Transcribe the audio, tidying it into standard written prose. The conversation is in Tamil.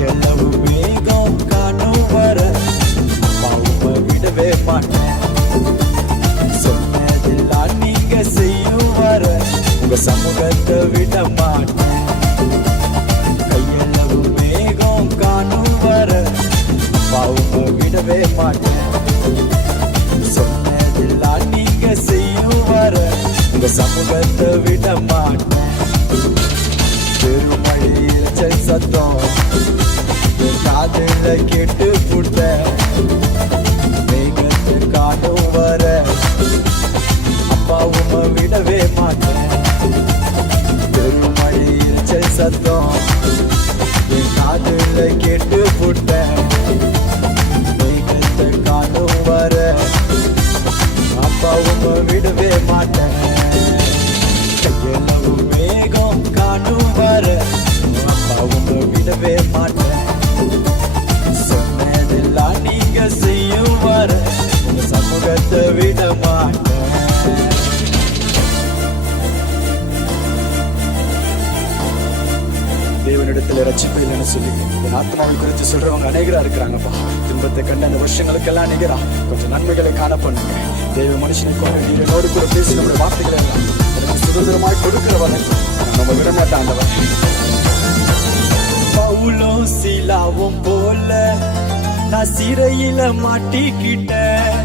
கையளவு மேகம் காணும் வர அப்பாவை விடவே மாட்டேன். சொன்னதெல்லாம் நீங்க செய்யும் வர உங்க சமூகத்தை விட மாட்டேன். கையளவு மேகம் காணும் வர அப்பாவை விடவே மாட்டேன். சொன்னதெல்லாம் நீங்க செய்யும் வர உங்க சமூகத்தை விட மாட்டேன். பெருமழையில் சத்தம் காதுல கேட்டு புட்ட மேகத்து காணும் வர அப்பாவும் விடவே மாட்டேன். பெருமழையில் சத்தம் காதுல கேட்டு புட்ட மேகத்து காணும் வர அப்பாவும் விடவே மாட்டேன். கையளவு மேகம் காணும் வர அப்பாவும் விடவே மாட்டேன். சொன்னதெல்லாம் நீங்க செய்யும் வர உங்க சமூகத்தை விட மாட்டேன். தேவனிடத்தில் ரட்சிப்பு இல்லைன்னு சொல்லி என் ஆத்மாவை குறித்து சொல்றவங்க அநேகரா இருக்கிறாங்கப்பா. துன்பத்தை கண்ட அந்த வருஷங்களுக்கெல்லாம் அநேகரா கொஞ்சம் நன்மைகளை காண பண்ணுங்க. தேவ மனுஷனை கொண்டு நீங்க என்னோடு கூட பேசி நம்முடைய வார்த்தைகளை எல்லாம் எனக்கு சுதந்திரமாய் கொடுக்கிறவன் நம்ம விடமாட்டாண்டவன். பவுலும் சீலாவும் போல நான் சிறையில மாட்டிக்கிட்டேன்.